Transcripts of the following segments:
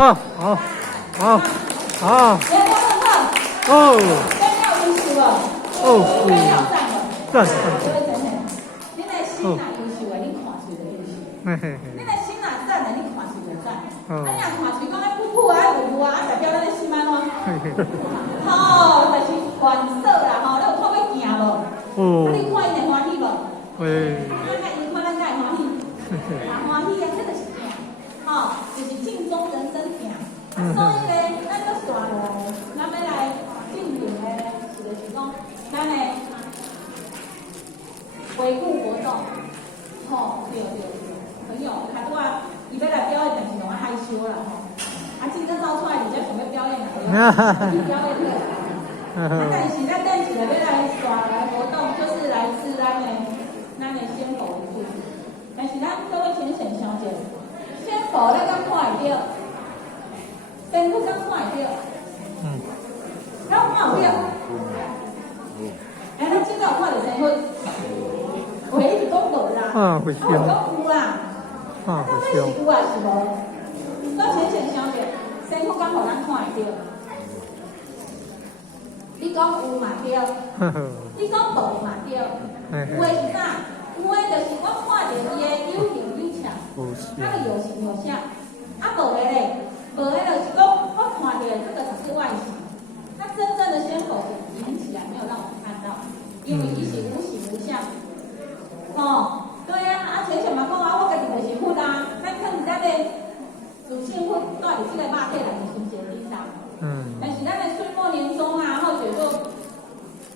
好，好，好，好。哦，哦，是，赞，你的心哪优秀的，你看谁就优秀。你的心哪赞的，你看谁就赞。啊，你若看谁讲咧酷酷啊、牛啊，代表咱的心安怎？吼，就是原色啦，吼，你有看要行无？啊，你看因会欢喜无？会。咱甲因看，咱才会欢喜。啊，欢喜啊，这就是行。吼，就是镜中人生行。所以咧，咱要选咧，咱要来进行咧，就是讲，咱咧回顾活动。吼，对，很有，他拄啊，伊要来表演，但是拢害羞啦吼。啊，今朝走出来，你才想要表演哪个？表演个啦。但是咱等一下要来耍来活动，就是来自咱的仙佛的祝福。但是咱各位先生小姐，仙佛咱敢看会到？仙佛敢看会到？敢看会到？哎，咱今朝有看到仙佛？我一直讲无啦。会香。有啦。会香。有啊是无？各位先生小姐，仙佛敢互咱看会到？你讲有嘛对，你讲无嘛对，有诶是啥？有诶就是我看到伊诶有形有相，那个有形有相，啊无诶咧，无诶就是讲我看到这个只是外形，那真正的仙佛隐起来没有让我们看到，因为伊是无形无相。哦，对啊，前嘛讲啊，我家己就是佛啊，咱看咱的主性佛带伫这个肉体内面心结底上。但是咱的岁末年终啊，或者说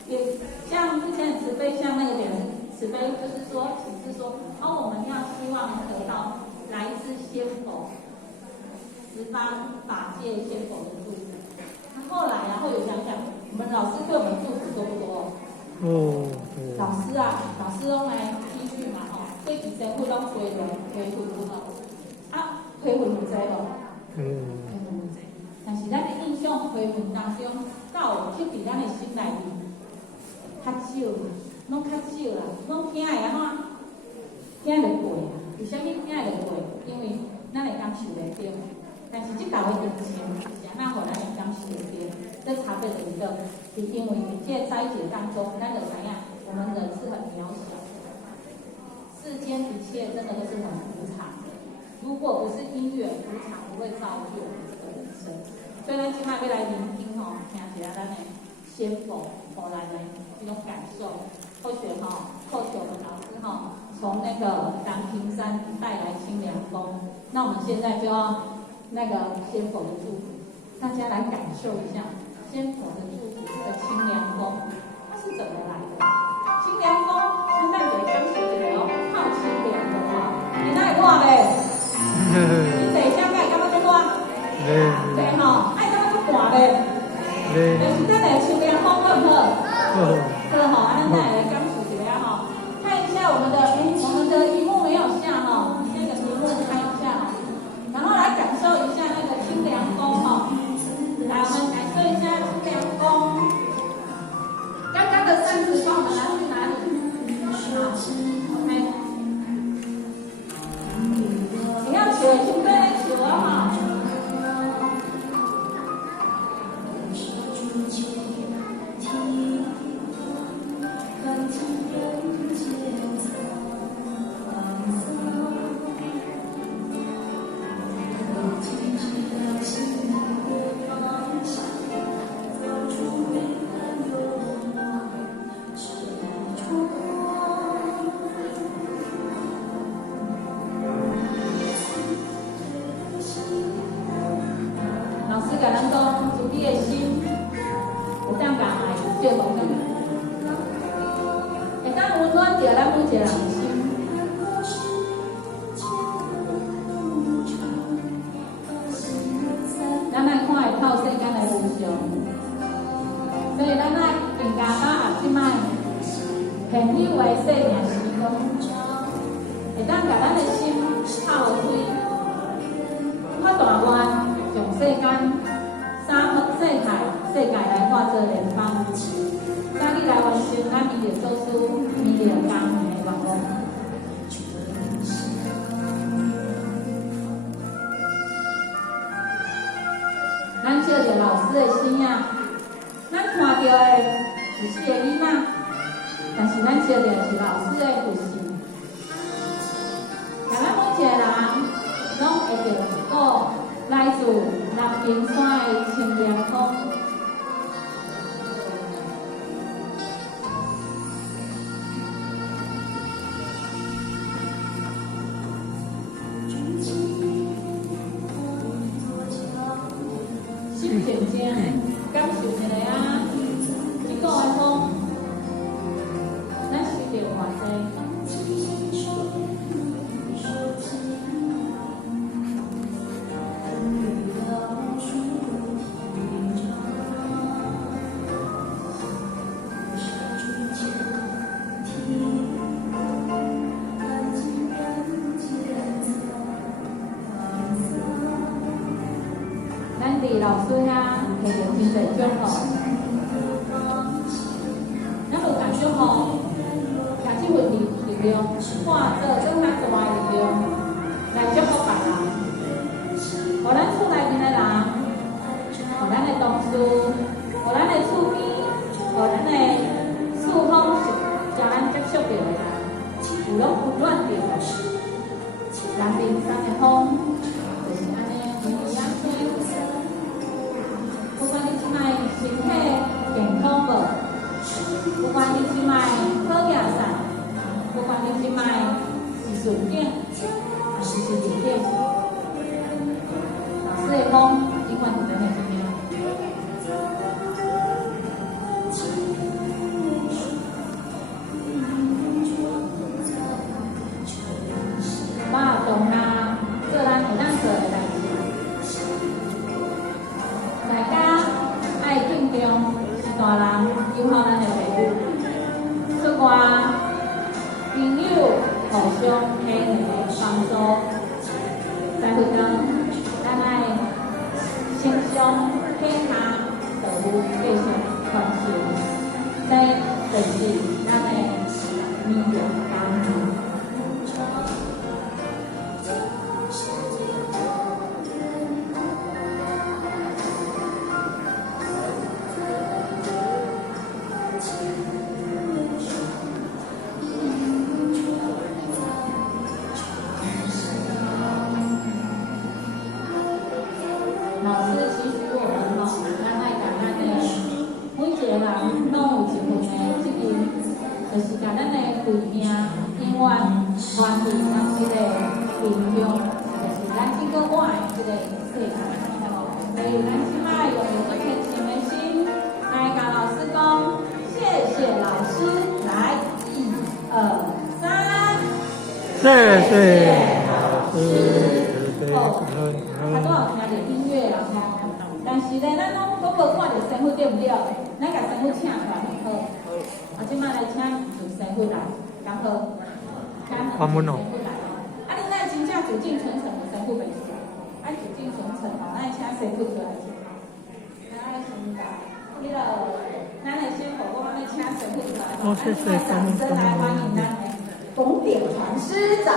也像之前的慈悲，像那个点慈悲，就是说，只是说，我们要希望得到来自仙佛十方法界仙佛的祝福。那后来啊，会有想想，我们老师对我们祝福多不多？老师拢来依据嘛，对其身会拢回魂啊，回魂有知无？但是咱的印象回魂当中，到刻伫咱的心内面，较少，拢较少啦，拢听会啊，听会过啊。为虾米听会过？因为咱会感受得到。但是即道的印象是安怎互咱会感受得到？这差别就是个，是因为伫这斋戒当中，咱就知影，我们人是很渺小的，世间一切真的都是很无常的。如果不是因缘无常，不会造就我们这个人生。所以咱今摆要来聆听听一下咱的仙佛后来的这种感受。或许或许我们老师从那个阳平山带来清凉风，那我们现在就要那个仙佛的祝福，大家来感受一下仙佛的祝福的清凉风，它是怎么来的？清凉风，咱就会感受一个好清凉的你哪会热嘞？你坐车敢会感觉足热？对爱感觉足寒嘞。但是咱来清凉风好不好？好，咱来感受一下看一下我们的屏幕没有下那个屏幕开一下然后来感受一下那个清凉风来，我们感受一下清凉风。刚刚的扇子帮我们拿去哪里？你要取就对取了咱照着老师的心啊，咱看到的是4个囡仔，但是咱照着是老师的复习。咱每一个人拢会着一个来自南屏山的青莲峰。心静静，感受一下啊，这个风，咱受着偌济。咱伫老师遐摕着真侪祝福，咱有共祝福，把这份力量化作更较大的力量来祝福别人，互咱厝内面的人，互咱的同事，互咱的厝边，互咱的四方将咱接触到的人，有拢温暖着。南屏山的风就是安尼微微啊轻。不管你即摆身体健康无，不管你即摆好业啥，不管你即摆是顺境还是逆境，老师的风永远伫咱的身边。我同他做咱会当做的代志，大家爱敬重是大人友好咱的父母，出外朋友互相体谅帮助，在会中咱爱心胸体他道路继续传承，这就是咱的美德感情。老师其实我们咱爱甲咱的每一个人拢有一份的责任，就是甲咱的贵命永远传递到这个民众，就是咱这个我的这个世界。所以咱即摆用最虔诚的心来甲老师讲，谢谢老师，来1、2、3，谢谢老师。他都有听着音乐啦，但是咧，咱拢无看着师傅对不对？咱甲师傅请出来就好。即摆来请就师傅来，然后关门哦。你咱真正久尽纯诚的师傅袂是，久尽纯诚吼，咱请师傅出来请。咱先甲迄个，咱来先互我咧请师傅出来，咱掌声来欢迎咱的拱点传师长。